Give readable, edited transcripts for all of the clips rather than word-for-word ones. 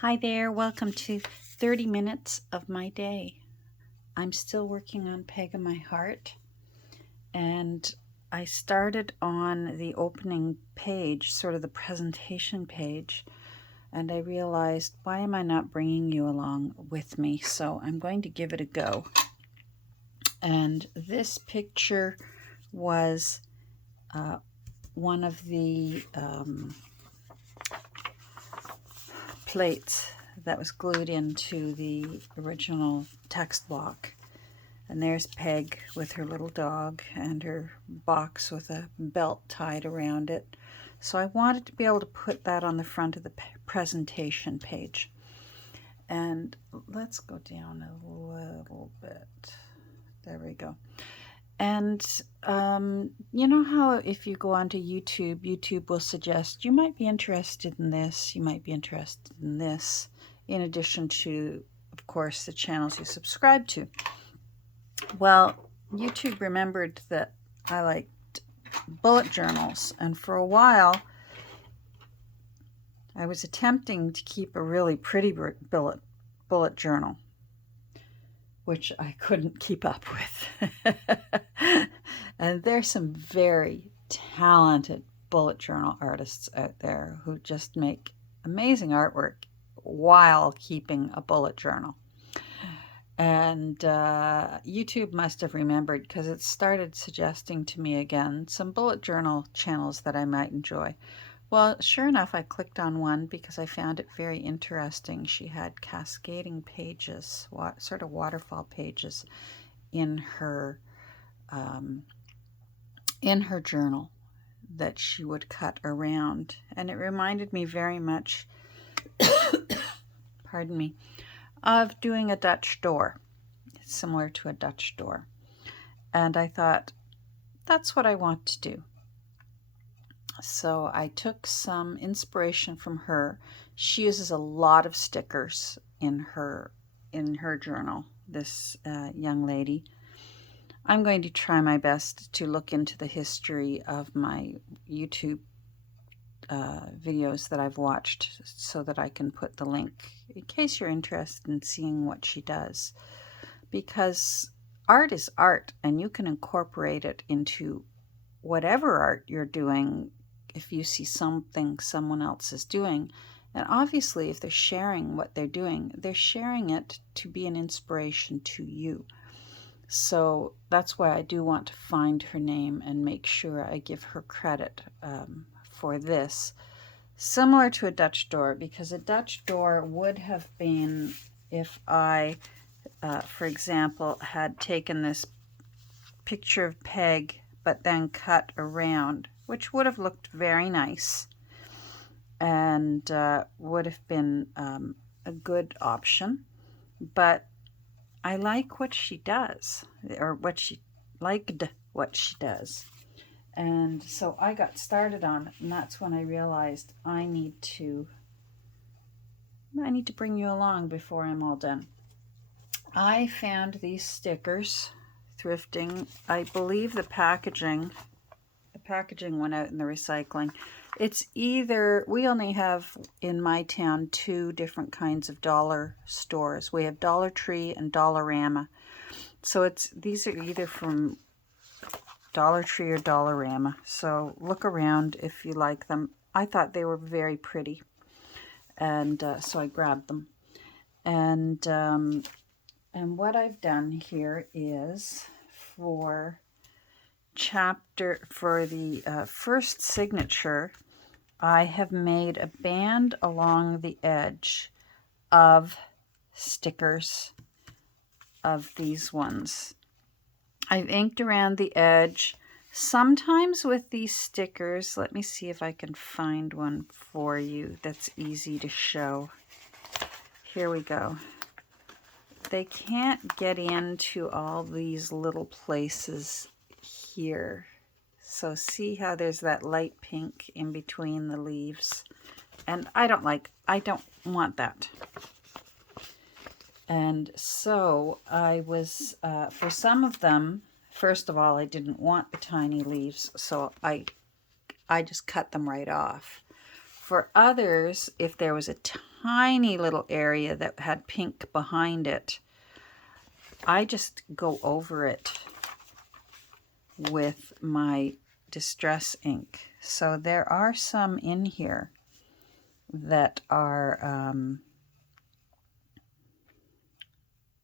Hi there, welcome to 30 minutes of my day. I'm still working on Peg of My Heart, and I started on the opening page, sort of the presentation page, and I realized, why am I not bringing you along with me? So I'm going to give it a go. And this picture was one of the plates that was glued into the original text block. And there's Peg with her little dog and her box with a belt tied around it. So I wanted to be able to put that on the front of the presentation page. And let's go down a little bit. There we go. And you know how if you go onto YouTube, YouTube will suggest you might be interested in this, you might be interested in this, in addition to, of course, the channels you subscribe to. Well, YouTube remembered that I liked bullet journals, and for a while I was attempting to keep a really pretty bullet journal, which I couldn't keep up with. And there's some very talented bullet journal artists out there who just make amazing artwork while keeping a bullet journal. And YouTube must have remembered, because it started suggesting to me again some bullet journal channels that I might enjoy. Well, sure enough, I clicked on one because I found it very interesting. She had cascading pages, sort of waterfall pages in her journal that she would cut around. And it reminded me very much, pardon me, of doing a Dutch door, similar to a Dutch door. And I thought, that's what I want to do. So I took some inspiration from her. She uses a lot of stickers in her journal, this young lady. I'm going to try my best to look into the history of my YouTube videos that I've watched so that I can put the link in case you're interested in seeing what she does. Because art is art, and you can incorporate it into whatever art you're doing if you see something someone else is doing. And obviously, if they're sharing what they're doing, they're sharing it to be an inspiration to you. So that's why I do want to find her name and make sure I give her credit for this. Similar to a Dutch door, because a Dutch door would have been if I, for example, had taken this picture of Peg but then cut around, which would have looked very nice and would have been a good option. But I like what she does, or what she liked what she does. And so I got started on it, and that's when I realized I need to bring you along before I'm all done. I found these stickers thrifting. I believe the packaging went out in the recycling. It's either, we only have in my town 2 different kinds of dollar stores. We have Dollar Tree and Dollarama. So these are either from Dollar Tree or Dollarama. So look around if you like them. I thought they were very pretty, and so I grabbed them. And what I've done here is for the first signature, I have made a band along the edge of stickers of these ones. I've inked around the edge. Sometimes with these stickers, let me see if I can find one for you that's easy to show. Here we go. They can't get into all these little places here. So see how there's that light pink in between the leaves? And I don't want that. And so I was, for some of them, first of all, I didn't want the tiny leaves, so I just cut them right off. For others, if there was a tiny little area that had pink behind it, I just go over it with my distress ink. So there are some in here that are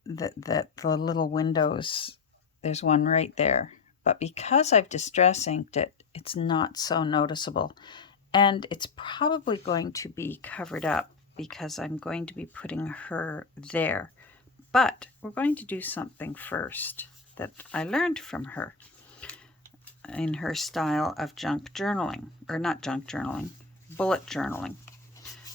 that the little windows, there's one right there. But because I've distress inked it, it's not so noticeable. And it's probably going to be covered up because I'm going to be putting her there. But we're going to do something first that I learned from her in her style of junk journaling, or not junk journaling, bullet journaling.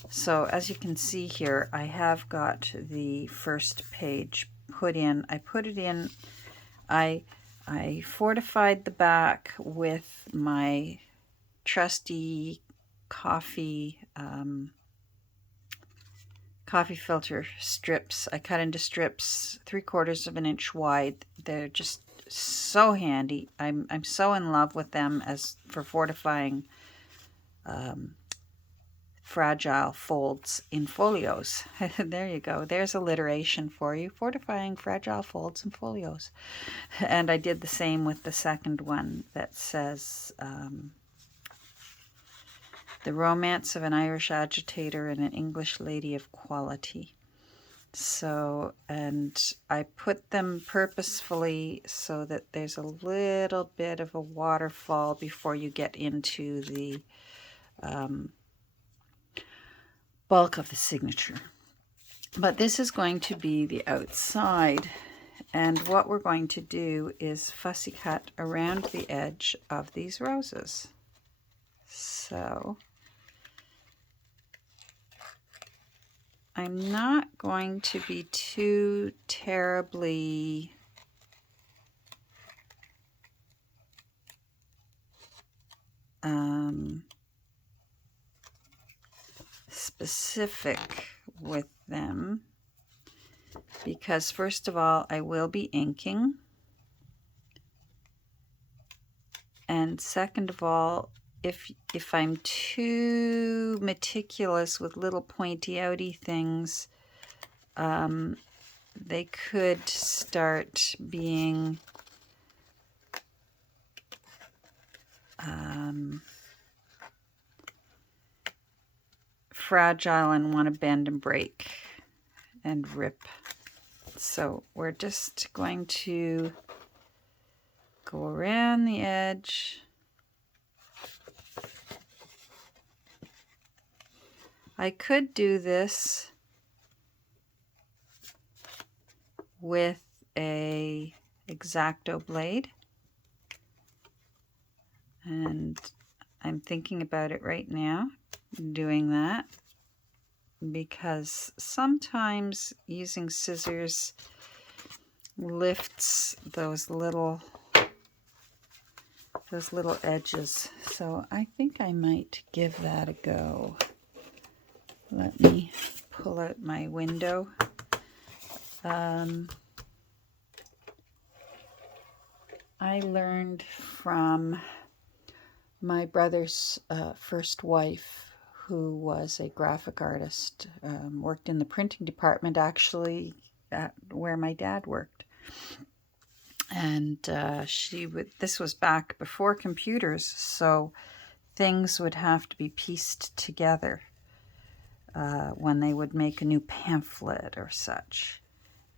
So as you can see here, I have got the first page put in. I put it in, I fortified the back with my trusty coffee filter strips. I cut into strips 3/4 of an inch wide. They're just so handy. I'm so in love with them as for fortifying fragile folds in folios. There you go. There's alliteration for you. Fortifying fragile folds in folios. And I did the same with the second one that says The Romance of an Irish Agitator and an English Lady of Quality. So, and I put them purposefully so that there's a little bit of a waterfall before you get into the bulk of the signature. But this is going to be the outside, and what we're going to do is fussy cut around the edge of these roses. So I'm not going to be too terribly specific with them, because first of all, I will be inking, and second of all, if I'm too meticulous with little pointy outy things, they could start being fragile and want to bend and break and rip. So we're just going to go around the edge. I could do this with a X-Acto blade, and I'm thinking about it right now, doing that, because sometimes using scissors lifts those little edges. So I think I might give that a go. Let me pull out my window. I learned from my brother's first wife, who was a graphic artist, worked in the printing department actually at where my dad worked. And this was back before computers, so things would have to be pieced together when they would make a new pamphlet or such.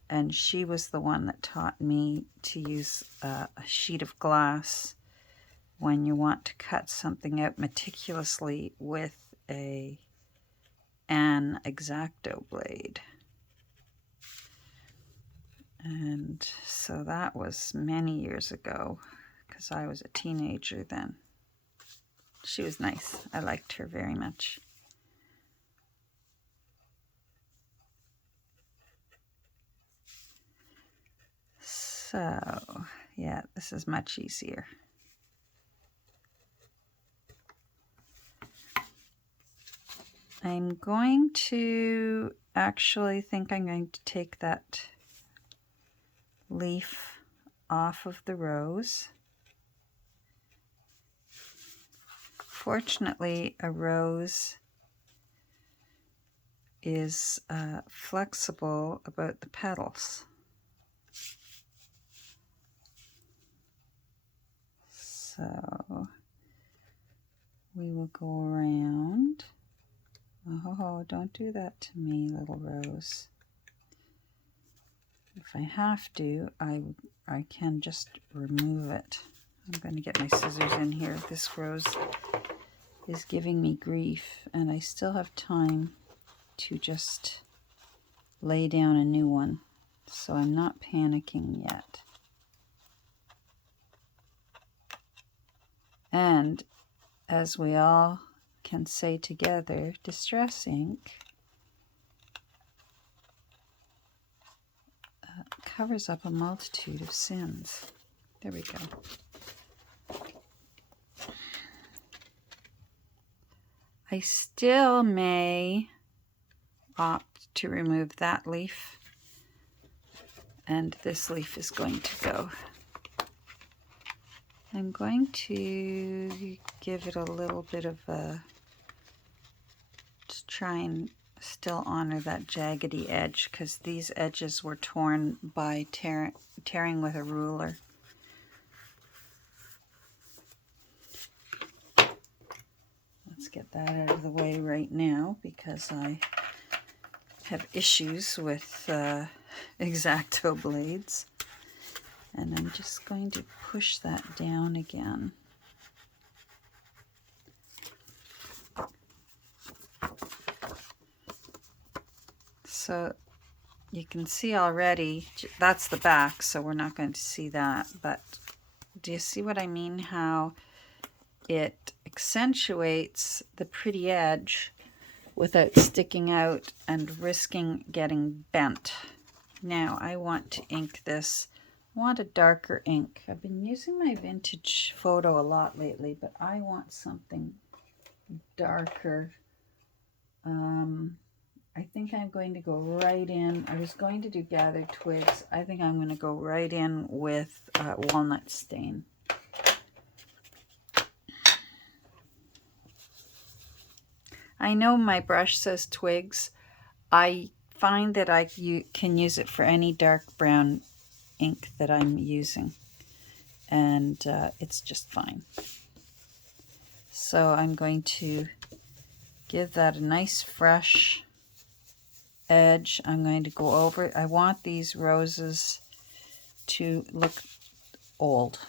And she was the one that taught me to use a sheet of glass when you want to cut something out meticulously with an X-Acto blade. And so that was many years ago, because I was a teenager then. She was nice. I liked her very much. So, yeah, this is much easier. I'm going to actually think I'm going to take that leaf off of the rose. Fortunately, a rose is flexible about the petals. So we will go around. Oh, don't do that to me, little rose. If I have to, I can just remove it. I'm going to get my scissors in here. This rose is giving me grief, and I still have time to just lay down a new one. So I'm not panicking yet. And as we all can say together, distress ink covers up a multitude of sins. There we go. I still may opt to remove that leaf, and this leaf is going to go. I'm going to give it a little bit of a, to try and still honor that jaggedy edge, because these edges were torn by tearing with a ruler. Let's get that out of the way right now, because I have issues with X-Acto blades. And I'm just going to push that down again. So you can see already, that's the back, so we're not going to see that, but do you see what I mean? How it accentuates the pretty edge without sticking out and risking getting bent. Now I want to ink this. I want a darker ink. I've been using my vintage photo a lot lately, but I want something darker. I think I'm going to go right in. I was going to do Gathered Twigs. I think I'm going to go right in with Walnut Stain. I know my brush says Twigs. I find that you can use it for any dark brown ink that I'm using, and it's just fine. So I'm going to give that a nice fresh edge. I'm going to go over. I want these roses to look old.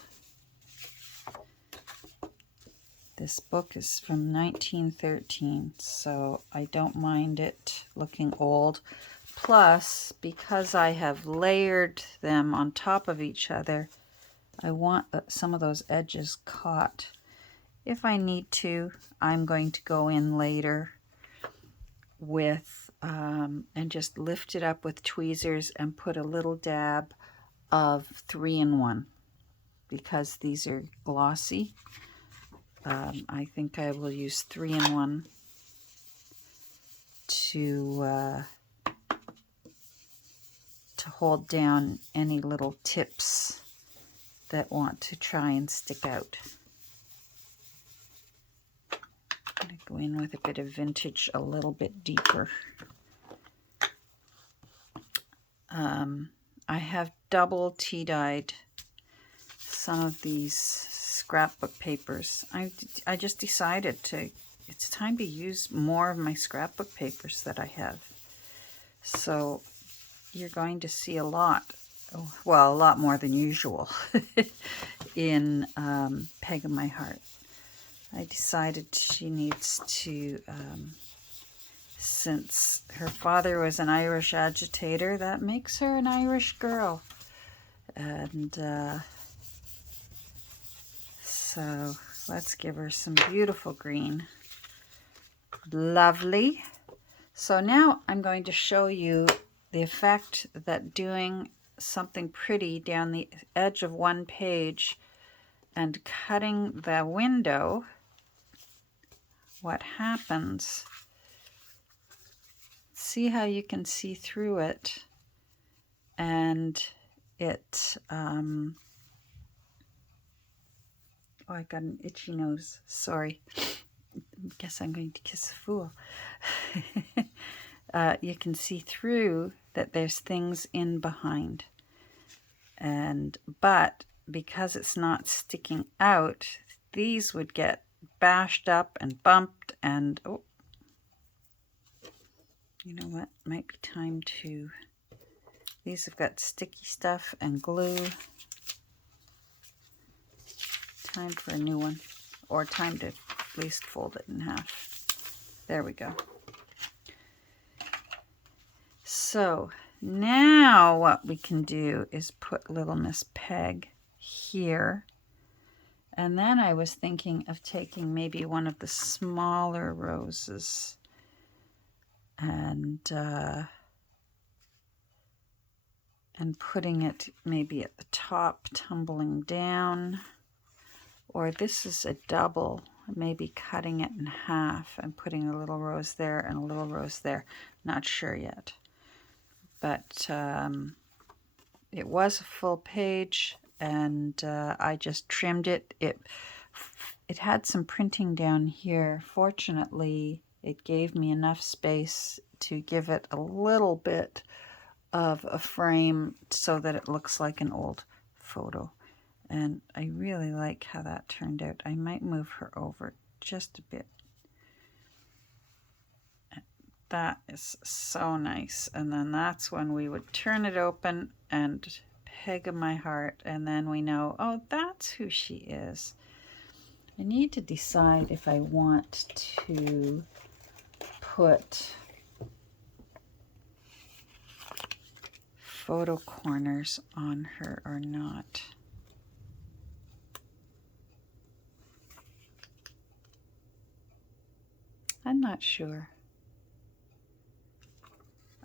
This book is from 1913, so I don't mind it looking old. Plus, because I have layered them on top of each other, I want some of those edges caught. If I need to, I'm going to go in later with and just lift it up with tweezers and put a little dab of 3-in-1 because these are glossy. I think I will use 3-in-1 to hold down any little tips that want to try and stick out. I'm going to go in with a bit of vintage a little bit deeper. I have double tea-dyed some of these scrapbook papers. I just decided it's time to use more of my scrapbook papers that I have. So you're going to see a lot, well, a lot more than usual in Peg of My Heart. I decided she needs to, since her father was an Irish agitator, that makes her an Irish girl. And so let's give her some beautiful green. Lovely. So now I'm going to show you the effect that doing something pretty down the edge of one page and cutting the window, what happens. See how you can see through it, and it, oh, I got an itchy nose, sorry. Guess I'm going to kiss a fool. you can see through that there's things in behind. But because it's not sticking out, these would get bashed up and bumped, and oh, you know what, might be time to, these have got sticky stuff and glue. Time for a new one, or time to at least fold it in half. There we go. So now what we can do is put Little Miss Peg here. And then I was thinking of taking maybe one of the smaller roses and putting it maybe at the top, tumbling down. Or this is a double, maybe cutting it in half and putting a little rose there and a little rose there. Not sure yet. But it was a full page, and I just trimmed it. It had some printing down here. Fortunately, it gave me enough space to give it a little bit of a frame so that it looks like an old photo. And I really like how that turned out. I might move her over just a bit. That is so nice. And then that's when we would turn it open and Peg of my heart, and then we know, oh, that's who she is. I need to decide if I want to put photo corners on her or not. I'm not sure.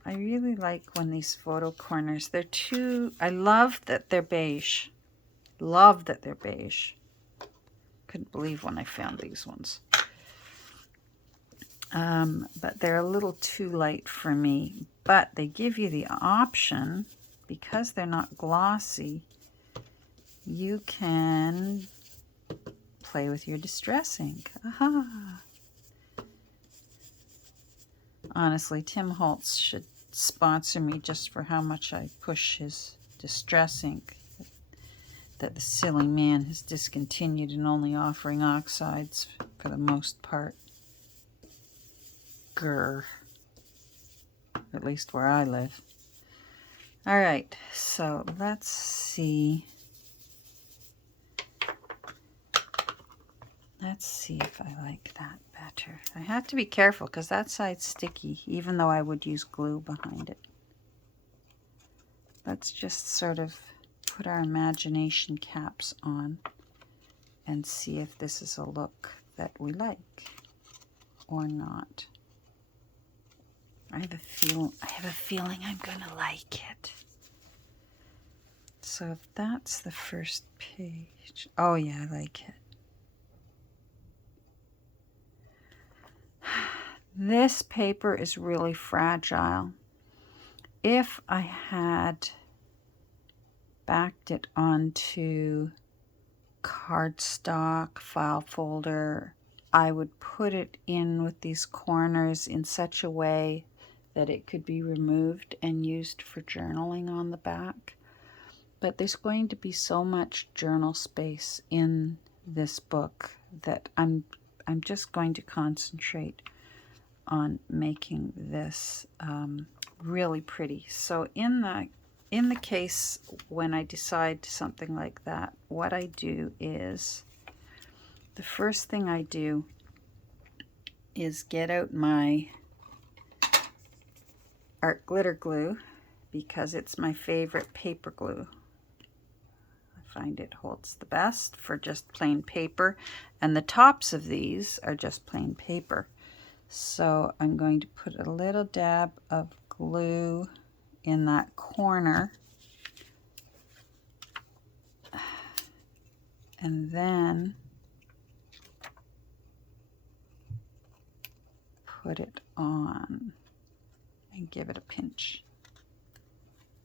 I really like when these photo corners, they're too, I love that they're beige. Love that they're beige. Couldn't believe when I found these ones. But they're a little too light for me. But they give you the option, because they're not glossy, you can play with your distress ink. Aha! Honestly, Tim Holtz should sponsor me just for how much I push his distress ink that the silly man has discontinued and only offering oxides for the most part. Grr. At least where I live. All right, so let's see. Let's see if I like that better. I have to be careful because that side's sticky, even though I would use glue behind it. Let's just sort of put our imagination caps on and see if this is a look that we like or not. I have a feeling I'm gonna like it. So if that's the first page, oh yeah, I like it. This paper is really fragile. If I had backed it onto cardstock, file folder, I would put it in with these corners in such a way that it could be removed and used for journaling on the back. But there's going to be so much journal space in this book that I'm just going to concentrate on making this really pretty. So in the case when I decide something like that, what I do is, the first thing I do is get out my art glitter glue, because it's my favorite paper glue. I find it holds the best for just plain paper, and the tops of these are just plain paper. So I'm going to put a little dab of glue in that corner, and then put it on and give it a pinch,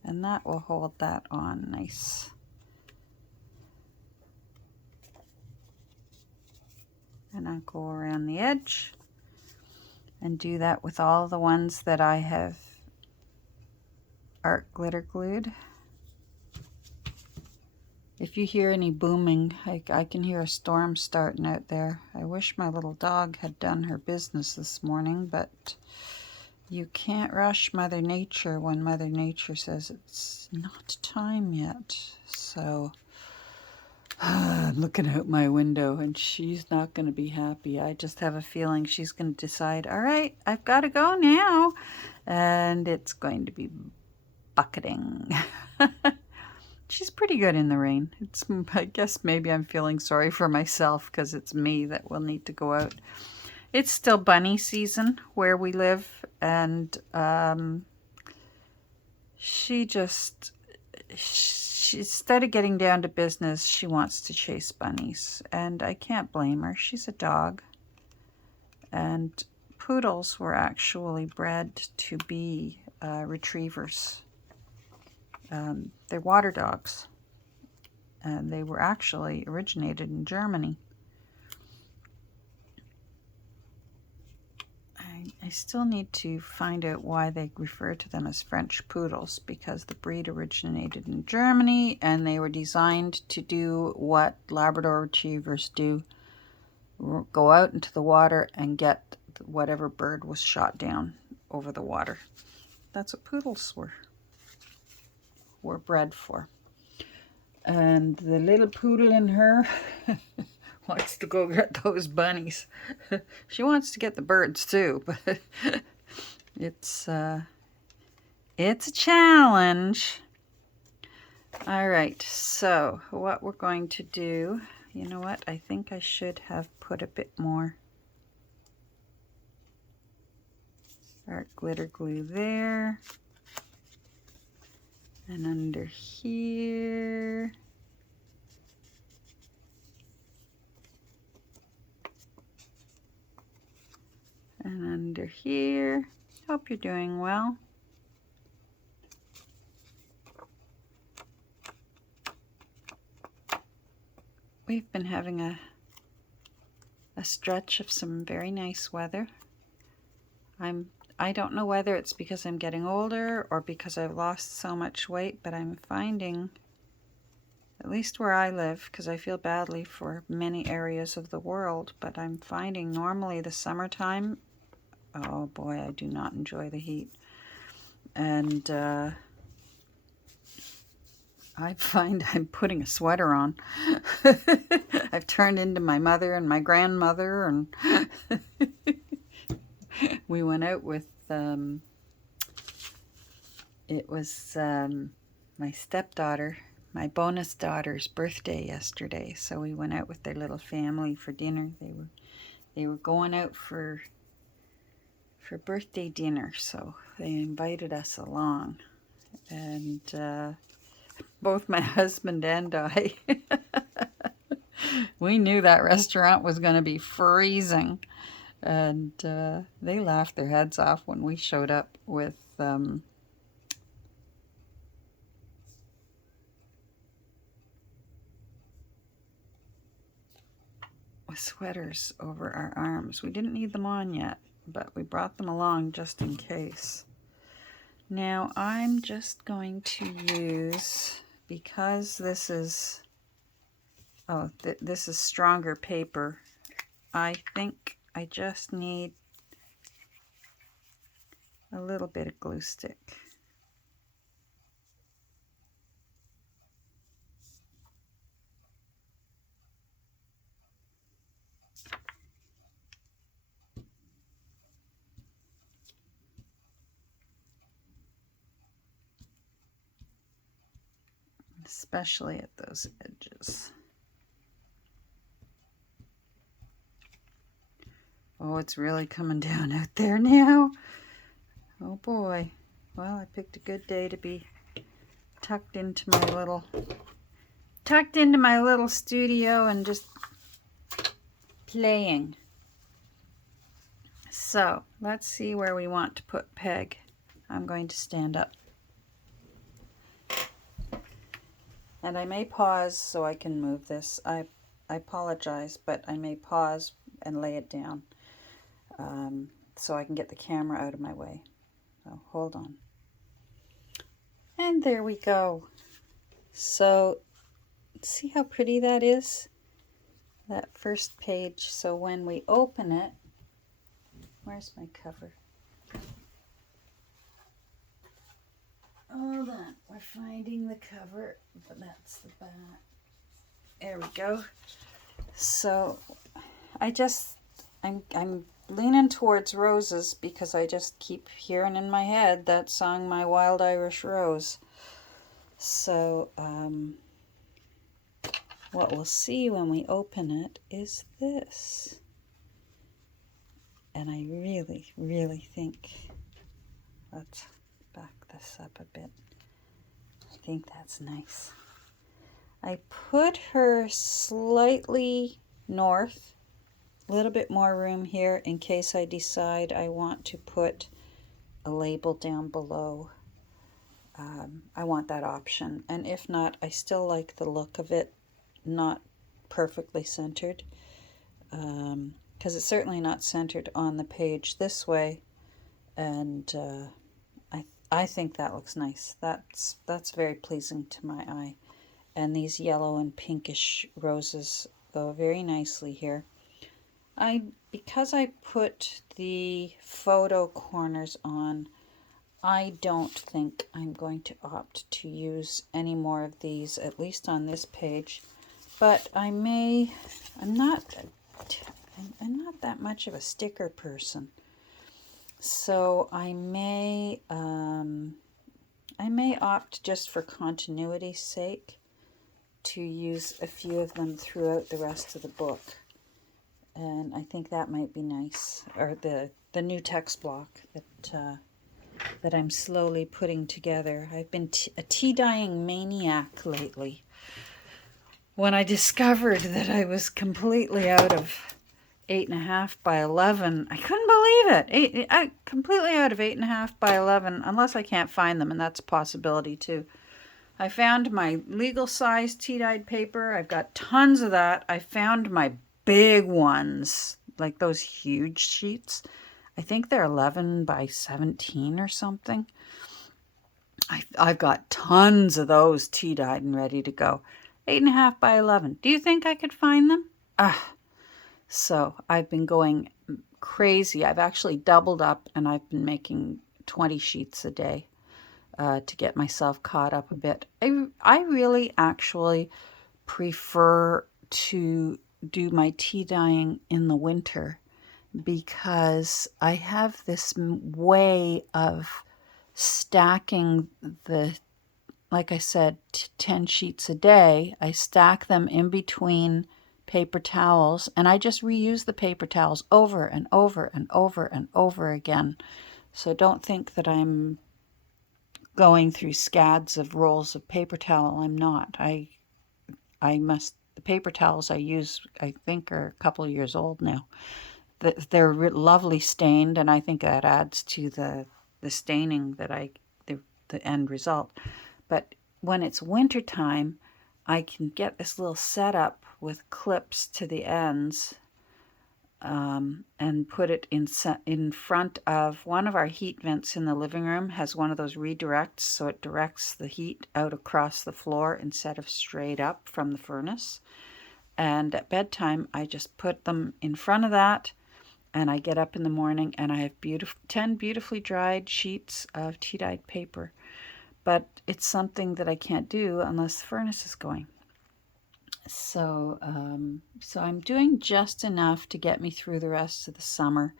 and that will hold that on nice. And I'll go around the edge, and do that with all the ones that I have art glitter glued. If you hear any booming, I can hear a storm starting out there. I wish my little dog had done her business this morning, but you can't rush Mother Nature when Mother Nature says it's not time yet. So I'm looking out my window and she's not going to be happy. I just have a feeling she's going to decide, all right, I've got to go now. And it's going to be bucketing. She's pretty good in the rain. I guess maybe I'm feeling sorry for myself because it's me that will need to go out. It's still bunny season where we live, and she instead of getting down to business, she wants to chase bunnies, and I can't blame her. She's a dog, and poodles were actually bred to be retrievers. They're water dogs, and they were actually originated in Germany. I still need to find out why they refer to them as French poodles, because the breed originated in Germany and they were designed to do what Labrador retrievers do: go out into the water and get whatever bird was shot down over the water. That's what poodles were bred for. And the little poodle in her wants to go get those bunnies. She wants to get the birds too, but it's a challenge. All right, so what we're going to do, you know what? I think I should have put a bit more art glitter glue there. And under here. And under here. Hope you're doing well. We've been having a stretch of some very nice weather. I don't know whether it's because I'm getting older or because I've lost so much weight, but I'm finding, at least where I live, because I feel badly for many areas of the world, but I'm finding normally the summertime, oh boy, I do not enjoy the heat. And I find I'm putting a sweater on. I've turned into my mother and my grandmother, and we went out with, it was my stepdaughter, my bonus daughter's birthday yesterday. So we went out with their little family for dinner. They were going out for birthday dinner, so they invited us along. And both my husband and I, we knew that restaurant was going to be freezing. And they laughed their heads off when we showed up with sweaters over our arms. We didn't need them on yet, but we brought them along just in case. Now I'm just going to use, because this is, this is stronger paper, I think I just need a little bit of glue stick. Especially at those edges. Oh, it's really coming down out there now. Oh boy. Well, I picked a good day to be tucked into my little studio and just playing. So let's see where we want to put Peg. I'm going to stand up. And I may pause so I can move this. I apologize, but I may pause and lay it down. so I can get the camera out of my way. So hold on. And there we go. So see how pretty that is? That first page. So when we open it, where's my cover? Hold on, we're finding the cover, but that's the back. There we go. So I'm leaning towards roses because I just keep hearing in my head that song, My Wild Irish Rose. So what we'll see when we open it is this. And I really, really think, let's back this up a bit. I think that's nice. I put her slightly north, a little bit more room here in case I decide I want to put a label down below. I want that option. And if not, I still like the look of it, not perfectly centered. Because it's certainly not centered on the page this way. And I think that looks nice. That's very pleasing to my eye. And these yellow and pinkish roses go very nicely here. Because I put the photo corners on, I don't think I'm going to opt to use any more of these, at least on this page. But I'm not that much of a sticker person. So I may opt, just for continuity's sake, to use a few of them throughout the rest of the book. And I think that might be nice. Or the new text block that I'm slowly putting together. I've been a tea dyeing maniac lately. When I discovered that I was completely out of 8.5 by 11, I couldn't believe it. Completely out of 8.5 by 11, unless I can't find them, and that's a possibility too. I found my legal size tea-dyed paper. I've got tons of that. I found my big ones, like those huge sheets. I think they're 11 by 17 or something. I've got tons of those tea-dyed and ready to go. 8.5 by 11. Do you think I could find them? So I've been going crazy. I've actually doubled up, and I've been making 20 sheets a day to get myself caught up a bit. I really actually prefer to do my tea dyeing in the winter because I have this way of stacking like I said, 10 sheets a day. I stack them in between paper towels, and I just reuse the paper towels over and over and over and over again. So don't think that I'm going through scads of rolls of paper towel. I'm not. The paper towels I use, I think, are a couple of years old now. They're lovely stained, and I think that adds to the staining that the end result. But when it's winter time, I can get this little setup with clips to the ends, and put it in front of one of our heat vents in the living room. Has one of those redirects, so it directs the heat out across the floor instead of straight up from the furnace. And at bedtime, I just put them in front of that, and I get up in the morning and I have 10 beautifully dried sheets of tea-dyed paper. But it's something that I can't do unless the furnace is going. So I'm doing just enough to get me through the rest of the summer.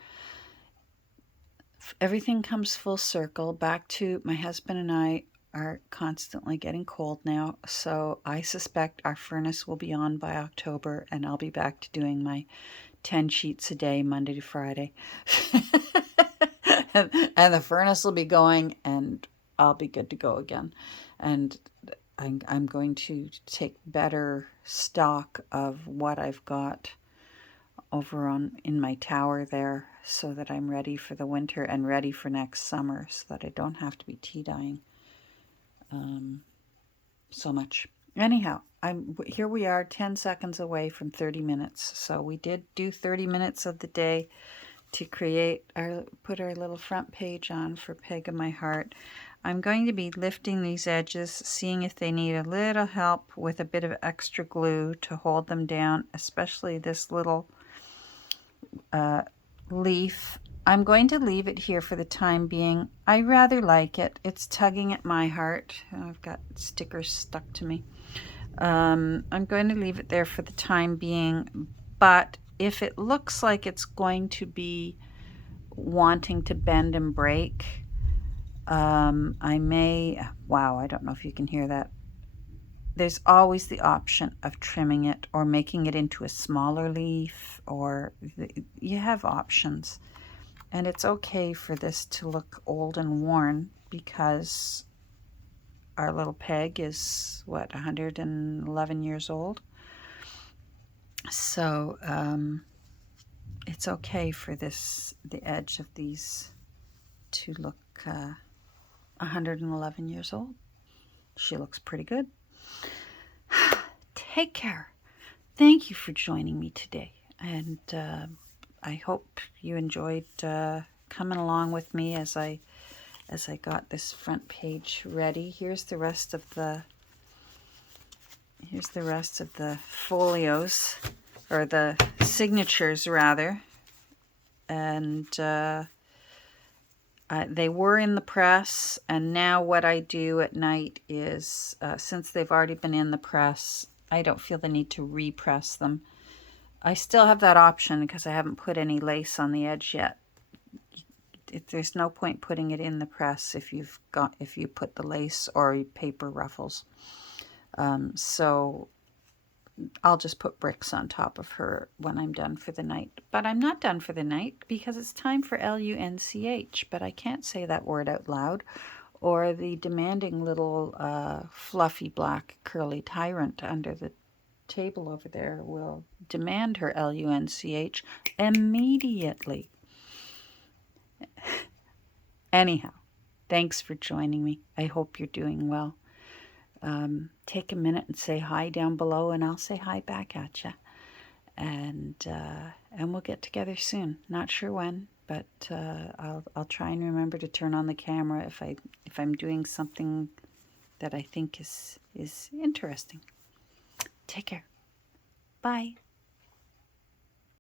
Everything comes full circle back to my husband and I are constantly getting cold now. So I suspect our furnace will be on by October, and I'll be back to doing my 10 sheets a day, Monday to Friday. and the furnace will be going, and I'll be good to go again. And I'm going to take better stock of what I've got over in my tower there, so that I'm ready for the winter and ready for next summer, so that I don't have to be tea dyeing so much. Anyhow, here we are, 10 seconds away from 30 minutes. So we did do 30 minutes of the day to put our little front page on for Peg of My Heart. I'm going to be lifting these edges, seeing if they need a little help with a bit of extra glue to hold them down, especially this little leaf. I'm going to leave it here for the time being. I rather like it. It's tugging at my heart. I've got stickers stuck to me. I'm going to leave it there for the time being, but if it looks like it's going to be wanting to bend and break, I may, wow, I don't know if you can hear that. There's always the option of trimming it or making it into a smaller leaf, or you have options. And it's okay for this to look old and worn because our little Peg is, what, 111 years old? So it's okay for the edge of these to look 111 years old. She looks pretty good. Take care. Thank you for joining me today. And I hope you enjoyed coming along with me as I got this front page ready. Here's the rest of the folios, or the signatures rather. And they were in the press, and now what I do at night is, since they've already been in the press, I don't feel the need to repress them. I still have that option because I haven't put any lace on the edge yet. There's no point putting it in the press if you put the lace or paper ruffles. So I'll just put bricks on top of her when I'm done for the night. But I'm not done for the night because it's time for LUNCH, but I can't say that word out loud, or the demanding little fluffy black curly tyrant under the table over there will demand her LUNCH immediately. Anyhow, thanks for joining me. I hope you're doing well. Take a minute and say hi down below, and I'll say hi back at you. And we'll get together soon. Not sure when, but I'll try and remember to turn on the camera if I'm doing something that I think is interesting. Take care. Bye.